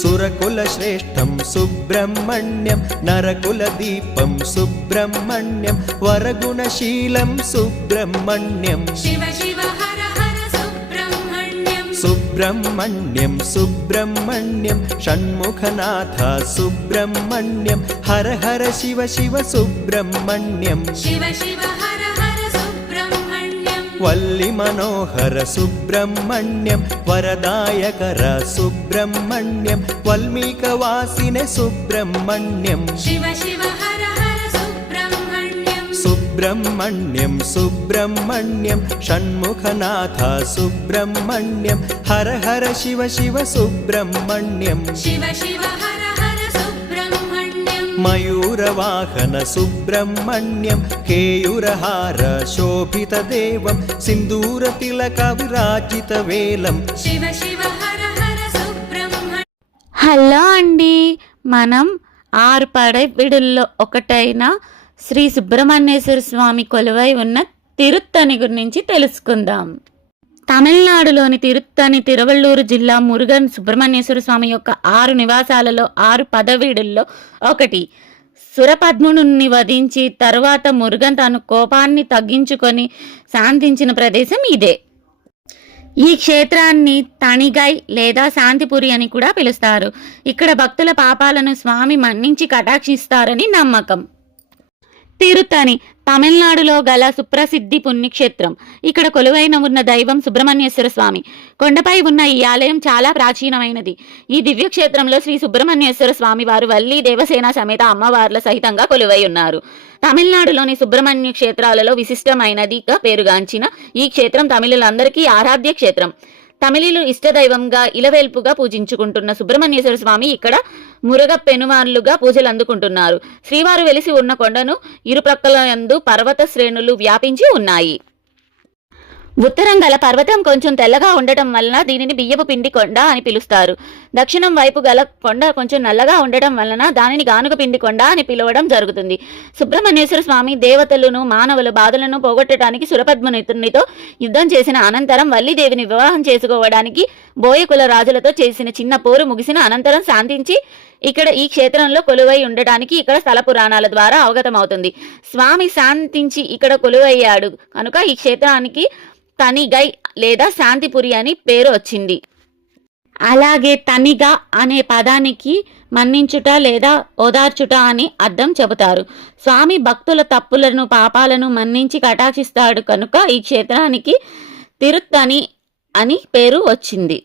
సురకుల శ్రేష్టం సుబ్రహ్మణ్యం నరకుల దీపం సుబ్రహ్మణ్యం వరగుణశీలం సుబ్రహ్మణ్యం శివ శివ హర హర సుబ్రహ్మణ్యం సుబ్రహ్మణ్యం సుబ్రహ్మణ్యం షణ్ముఖనాథ సుబ్రహ్మణ్యం హర హర శివ శివ సుబ్రహ్మణ్యం శివ శివ హర హర సుబ్రహ్మణ్యం వల్లి మనోహర సుబ్రహ్మణ్యం వరదాయకర సుబ్రహ్మణ్యం వల్మీకవాసినే సుబ్రహ్మణ్యం శివ శివ హర హర సుబ్రహ్మణ్యం సుబ్రహ్మణ్యం సుబ్రహ్మణ్యం షణ్ముఖనాథ సుబ్రహ్మణ్యం హర హర శివ శివ సుబ్రహ్మణ్యం శివ శివ హర హర సుబ్రహ్మణ్యం మయూరవాహన సుబ్రహ్మణ్యం కేయూరహార శోభిత దేవం సింధూర తిలక విరాజిత వేలం శివ శివ హర హర సుబ్రహ్మణ్యం. హలో అండి, మనం 6 పడవిడుల్లో ఒకటైన శ్రీ సుబ్రహ్మణ్యేశ్వర స్వామి కొలువై ఉన్న తిరుత్తని గురించి తెలుసుకుందాం. తమిళనాడులోని తిరుత్తని తిరువళ్ళూరు జిల్లా మురుగన్ సుబ్రహ్మణ్యేశ్వర స్వామి యొక్క 6 నివాసాలలో 6 పదవీడుల్లో ఒకటి. సురపద్ముని వధించి తరువాత మురుగన్ తన కోపాన్ని తగ్గించుకొని శాంతించిన ప్రదేశం ఇదే. ఈ క్షేత్రాన్ని తణిగై లేదా శాంతిపురి అని కూడా పిలుస్తారు. ఇక్కడ భక్తుల పాపాలను స్వామి మన్నించి కటాక్షిస్తారని నమ్మకం. తిరుత్తని తమిళనాడులో గల సుప్రసిద్ధి పుణ్యక్షేత్రం. ఇక్కడ కొలువైన ఉన్న దైవం సుబ్రహ్మణ్యేశ్వర స్వామి. కొండపై ఉన్న ఈ ఆలయం చాలా ప్రాచీనమైనది. ఈ దివ్యక్షేత్రంలో శ్రీ సుబ్రహ్మణ్యేశ్వర స్వామి వారు వల్లి దేవసేన సమేత అమ్మవార్ల సహితంగా కొలువై ఉన్నారు. తమిళనాడులోని సుబ్రహ్మణ్య క్షేత్రాలలో విశిష్టమైనదిగా పేరుగాంచిన ఈ క్షేత్రం తమిళులందరికీ ఆరాధ్య క్షేత్రం. తమిళులు ఇష్టదైవంగా ఇలవేల్పుగా పూజించుకుంటున్న సుబ్రహ్మణ్యేశ్వర స్వామి ఇక్కడ మురుగ పెనుమార్లుగా పూజలు అందుకుంటున్నారు. శ్రీవారు వెలిసి ఉన్న కొండను ఇరుప్రక్కల యందు పర్వత శ్రేణులు వ్యాపించి ఉన్నాయి. ఉత్తరం గల పర్వతం కొంచెం తెల్లగా ఉండటం వలన దీనిని బియ్యపు పిండి కొండ అని పిలుస్తారు. దక్షిణం వైపు గల కొండ కొంచెం నల్లగా ఉండటం వలన దానిని గానుగ పిండి కొండ అని పిలవడం జరుగుతుంది. సుబ్రహ్మణ్యేశ్వర స్వామి దేవతలను మానవుల బాధలను పోగొట్టడానికి సురపద్మునితో యుద్ధం చేసిన అనంతరం వల్లీదేవిని వివాహం చేసుకోవడానికి బోయకుల రాజులతో చేసిన చిన్న పోరు ముగిసిన అనంతరం శాంతించి ఇక్కడ ఈ క్షేత్రంలో కొలువై ఉండటానికి ఇక్కడ స్థల పురాణాల ద్వారా అవగతమవుతుంది. స్వామి శాంతించి ఇక్కడ కొలువయ్యాడు కనుక ఈ క్షేత్రానికి తనిగై లేదా శాంతిపురి అని పేరు వచ్చింది. అలాగే తనిగా అనే పదానికి మన్నించుట లేదా ఓదార్చుట అని అర్థం చెబుతారు. స్వామి భక్తుల తప్పులను పాపాలను మన్నించి కటాక్షిస్తాడు కనుక ఈ క్షేత్రానికి తిరుత్తని అని పేరు వచ్చింది.